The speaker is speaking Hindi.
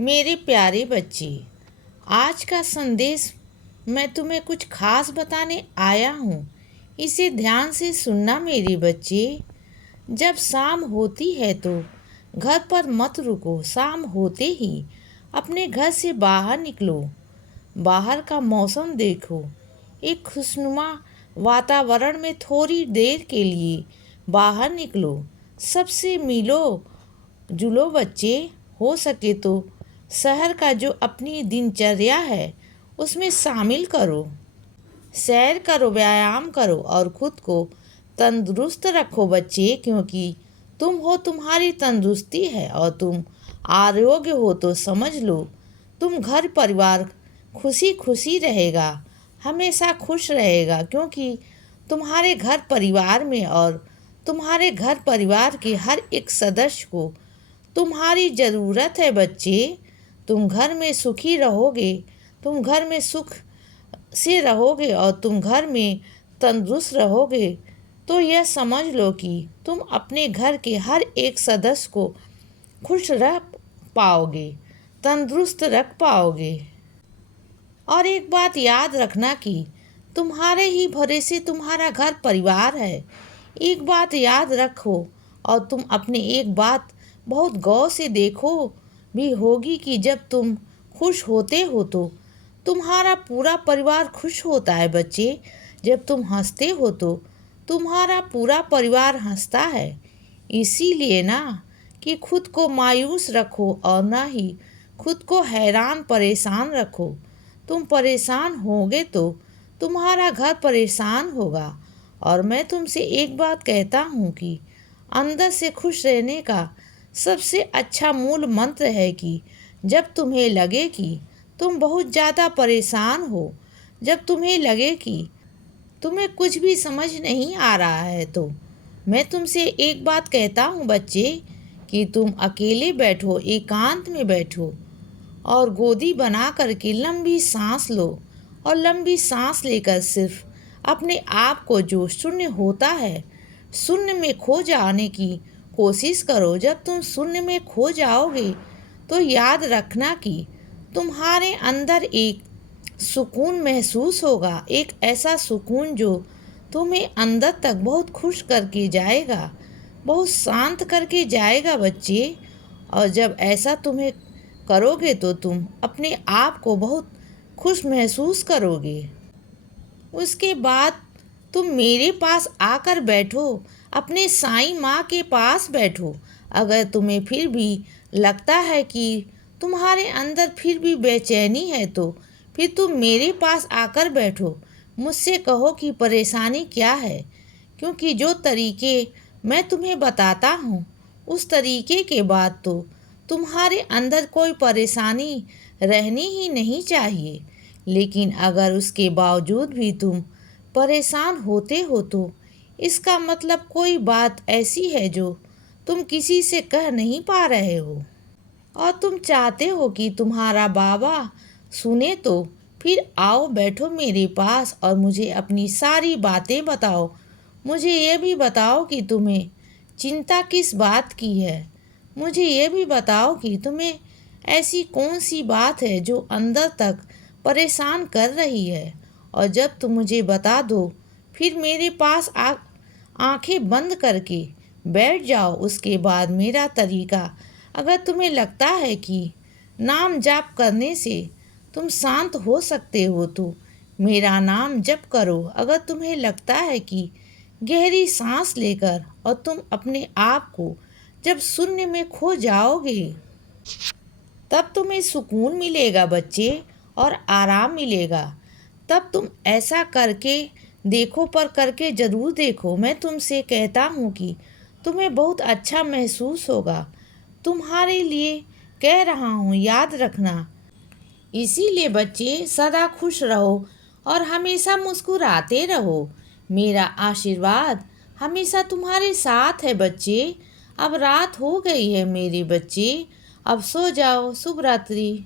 मेरे प्यारे बच्चे, आज का संदेश मैं तुम्हें कुछ खास बताने आया हूँ। इसे ध्यान से सुनना मेरे बच्चे। जब शाम होती है तो घर पर मत रुको। शाम होते ही अपने घर से बाहर निकलो। बाहर का मौसम देखो। एक खुशनुमा वातावरण में थोड़ी देर के लिए बाहर निकलो। सबसे मिलो जुलो बच्चे। हो सके तो शहर का जो अपनी दिनचर्या है उसमें शामिल करो। सैर करो, व्यायाम करो और खुद को तंदुरुस्त रखो बच्चे, क्योंकि तुम हो तुम्हारी तंदुरुस्ती है और तुम आरोग्य हो तो समझ लो तुम घर परिवार खुशी खुशी रहेगा, हमेशा खुश रहेगा, क्योंकि तुम्हारे घर परिवार में और तुम्हारे घर परिवार के हर एक सदस्य को तुम्हारी ज़रूरत है बच्चे। तुम घर में सुखी रहोगे, तुम घर में सुख से रहोगे और तुम घर में तंदुरुस्त रहोगे तो यह समझ लो कि तुम अपने घर के हर एक सदस्य को खुश रख पाओगे, तंदुरुस्त रख पाओगे। और एक बात याद रखना कि तुम्हारे ही भरोसे तुम्हारा घर परिवार है। एक बात याद रखो और तुम अपने एक बात बहुत गौर से देखो भी होगी कि जब तुम खुश होते हो तो तुम्हारा पूरा परिवार खुश होता है बच्चे। जब तुम हंसते हो तो तुम्हारा पूरा परिवार हंसता है। इसीलिए ना कि खुद को मायूस रखो और ना ही खुद को हैरान परेशान रखो। तुम परेशान होगे तो तुम्हारा घर परेशान होगा। और मैं तुमसे एक बात कहता हूँ कि अंदर से खुश रहने का सबसे अच्छा मूल मंत्र है कि जब तुम्हें लगे कि तुम बहुत ज़्यादा परेशान हो, जब तुम्हें लगे कि तुम्हें कुछ भी समझ नहीं आ रहा है, तो मैं तुमसे एक बात कहता हूँ बच्चे कि तुम अकेले बैठो, एकांत में बैठो और गोदी बना करके लंबी सांस लो और लंबी सांस लेकर सिर्फ अपने आप को जो शून्य होता है, शून्य में खो जाने की कोशिश करो। जब तुम शून्य में खो जाओगे तो याद रखना कि तुम्हारे अंदर एक सुकून महसूस होगा, एक ऐसा सुकून जो तुम्हें अंदर तक बहुत खुश करके जाएगा, बहुत शांत करके जाएगा बच्चे। और जब ऐसा तुम्हें करोगे तो तुम अपने आप को बहुत खुश महसूस करोगे। उसके बाद तुम मेरे पास आकर बैठो, अपने साईं माँ के पास बैठो। अगर तुम्हें फिर भी लगता है कि तुम्हारे अंदर फिर भी बेचैनी है तो फिर तुम मेरे पास आकर बैठो, मुझसे कहो कि परेशानी क्या है, क्योंकि जो तरीके मैं तुम्हें बताता हूँ उस तरीके के बाद तो तुम्हारे अंदर कोई परेशानी रहनी ही नहीं चाहिए। लेकिन अगर उसके बावजूद भी तुम परेशान होते हो तो इसका मतलब कोई बात ऐसी है जो तुम किसी से कह नहीं पा रहे हो और तुम चाहते हो कि तुम्हारा बाबा सुने, तो फिर आओ बैठो मेरे पास और मुझे अपनी सारी बातें बताओ। मुझे ये भी बताओ कि तुम्हें चिंता किस बात की है। मुझे ये भी बताओ कि तुम्हें ऐसी कौन सी बात है जो अंदर तक परेशान कर रही है। और जब तुम मुझे बता दो फिर मेरे पास आंखें बंद करके बैठ जाओ। उसके बाद मेरा तरीका, अगर तुम्हें लगता है कि नाम जाप करने से तुम शांत हो सकते हो तो मेरा नाम जप करो। अगर तुम्हें लगता है कि गहरी सांस लेकर और तुम अपने आप को जब शून्य में खो जाओगे तब तुम्हें सुकून मिलेगा बच्चे और आराम मिलेगा। तब तुम ऐसा करके देखो, पर करके ज़रूर देखो। मैं तुमसे कहता हूँ कि तुम्हें बहुत अच्छा महसूस होगा। तुम्हारे लिए कह रहा हूँ, याद रखना। इसीलिए बच्चे सदा खुश रहो और हमेशा मुस्कुराते रहो। मेरा आशीर्वाद हमेशा तुम्हारे साथ है बच्चे। अब रात हो गई है मेरे बच्चे, अब सो जाओ। शुभ रात्रि।